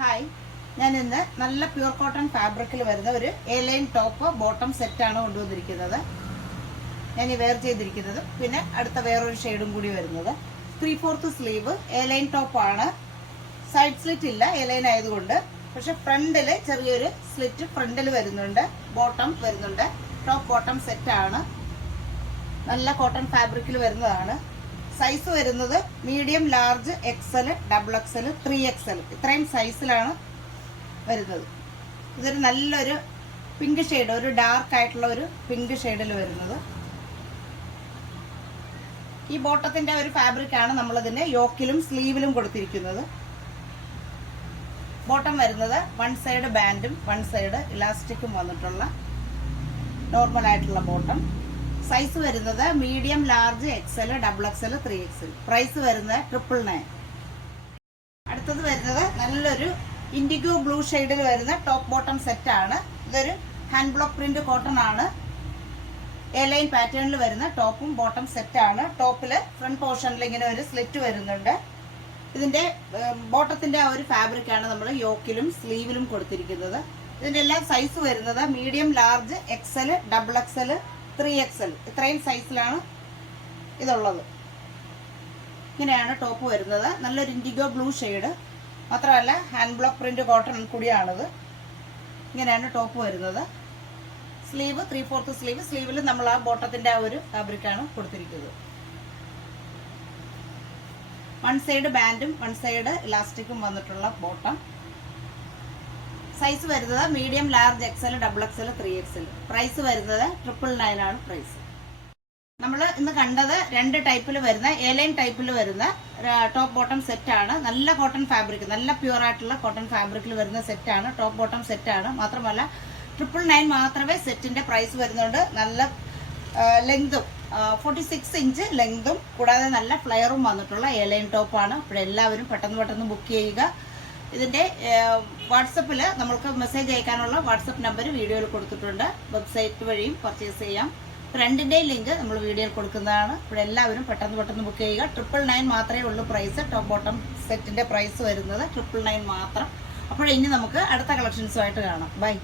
Hi, ഞാൻ ഇന്ന് നല്ല പ്യൂർ കോട്ടൺ ഫാബ്രിക്കിൽ വരുന്ന ഒരു എ ലൈൻ ടോപ്പ് ബോട്ടം സെറ്റാണ് കൊണ്ടുവന്നിരിക്കുന്നത്. ഞാൻ ഈ വെയർ ചെയ്തിരിക്കുന്നത്. പിന്നെ അടുത്ത വേറൊരു ഷെയ്ഡും കൂടി വരുന്നത് 3/4 സ്ലീവ് എ ലൈൻ ടോപ്പാണ്. സൈഡ് സ്ലിറ്റ് ഇല്ല എ ലൈൻ ആയതുകൊണ്ട്. പക്ഷെ ഫ്രണ്ടിൽ ചെറിയൊരു സ്ലിറ്റ് ഫ്രണ്ടിൽ വരുന്നുണ്ട്. ബോട്ടം വരുന്നുണ്ട്. ടോപ്പ് ബോട്ടം സെറ്റാണ്. നല്ല കോട്ടൺ ഫാബ്രിക്കിൽ വരുന്നതാണ്. സൈസ് വരുന്നത് medium, large, XL, double XL, 3XL ഇത്രയും സൈസിലാണ് വരുന്നത്. ഇതൊരു നല്ലൊരു പിങ്ക് ഷെയ്ഡ്, ഒരു ഡാർക്ക് ആയിട്ടുള്ള ഒരു പിങ്ക് ഷെയ്ഡിൽ വരുന്നത്. ഈ ബോട്ടത്തിന്റെ ഒരു ഫാബ്രിക്കാണ് നമ്മളിതിന്റെ യോക്കിലും സ്ലീവിലും കൊടുത്തിരിക്കുന്നത്. ബോട്ടം വരുന്നത് വൺ സൈഡ് ബാൻഡും വൺ സൈഡ് ഇലാസ്റ്റിക്കും വന്നിട്ടുള്ള നോർമൽ ആയിട്ടുള്ള ബോട്ടം. സൈസ് വരുന്നത് medium, large, XL, double XL, 3XL. Price വരുന്നത് 999. അടുത്തത് വരുന്നത് നല്ലൊരു ഇൻഡിഗോ ബ്ലൂ ഷെയ്ഡിൽ വരുന്ന ടോപ്പ് ബോട്ടം സെറ്റാണ്. ഇതൊരു ഹാൻഡ് ബ്ലോക്ക് പ്രിന്റ് കോട്ടൺ ആണ്. എ ലൈൻ പാറ്റേണിൽ വരുന്ന ടോപ്പും ബോട്ടം സെറ്റാണ്. ടോപ്പിൽ ഫ്രണ്ട് പോർഷനിൽ ഇങ്ങനെ ഒരു സ്ലിറ്റ് വരുന്നുണ്ട്. ഇതിന്റെ ബോട്ടത്തിന്റെ ആ ഒരു ഫാബ്രിക്കാണ് നമ്മൾ യോക്കിലും സ്ലീവിലും കൊടുത്തിരിക്കുന്നത്. ഇതിന്റെ എല്ലാം സൈസ് വരുന്നത് medium, large, XL, double XL, 3XL ഇത്രയും സൈസിലാണ് ഇതുള്ളത്. ഇങ്ങനെയാണ് ടോപ്പ് വരുന്നത്. നല്ലൊരു ഇൻഡിഗോ ബ്ലൂ ഷെയ്ഡ് മാത്രമല്ല ഹാൻഡ് ബ്ലോക്ക് പ്രിന്റ് കോട്ടൺ കൂടിയാണിത്. ഇങ്ങനെയാണ് ടോപ്പ് വരുന്നത്. Sleeve 3/4 sleeve. സ്ലീവിൽ നമ്മൾ ആ ബോട്ടത്തിന്റെ ആ ഒരു ഫാബ്രിക്കാണ് കൊടുത്തിരിക്കുന്നത്. വൺ സൈഡ് ബാൻഡും വൺ സൈഡ് ഇലാസ്റ്റിക്കും വന്നിട്ടുള്ള ബോട്ടം. സൈസ് വരുന്നത് medium, large, XL, double XL, 3XL. Price വരുന്നത് 999 ആണ് പ്രൈസ്. നമ്മൾ ഇന്ന് കണ്ടത് രണ്ട് ടൈപ്പിൽ വരുന്ന എ ലൈൻ ടൈപ്പിൽ വരുന്ന ടോപ്പ് ബോട്ടം സെറ്റാണ്. നല്ല കോട്ടൺ ഫാബ്രിക്, നല്ല പ്യൂർ ആയിട്ടുള്ള കോട്ടൺ ഫാബ്രിക്കിൽ വരുന്ന സെറ്റാണ്. ടോപ്പ് ബോട്ടം സെറ്റാണ്. മാത്രമല്ല 999 മാത്രമേ സെറ്റിന്റെ പ്രൈസ് വരുന്നുണ്ട്. നല്ല ലെങ്തും 46 ഇഞ്ച് ലെങ്തും കൂടാതെ നല്ല ഫ്ലെയറും വന്നിട്ടുള്ള എ ലൈൻ ടോപ്പാണ്. അപ്പോൾ എല്ലാവരും പെട്ടെന്ന് ബുക്ക് ചെയ്യുക. ഇതിന്റെ വാട്സപ്പിൽ നമുക്ക് മെസ്സേജ് അയക്കാനുള്ള വാട്സപ്പ് നമ്പർ വീഡിയോയിൽ കൊടുത്തിട്ടുണ്ട്. വെബ്സൈറ്റ് വഴിയും പർച്ചേസ് ചെയ്യാം. രണ്ടിന്റെയും ലിങ്ക് നമ്മൾ വീഡിയോയിൽ കൊടുക്കുന്നതാണ്. ഇവിടെ എല്ലാവരും പെട്ടെന്ന് ബുക്ക് ചെയ്യുക. 999 മാത്രമേ ഉള്ളൂ പ്രൈസ്. ടോപ്പ് ബോട്ടം സെറ്റിന്റെ പ്രൈസ് വരുന്നത് 999 മാത്രം. അപ്പോൾ ഇനി നമുക്ക് അടുത്ത കളക്ഷൻസുമായിട്ട് കാണാം. ബൈ.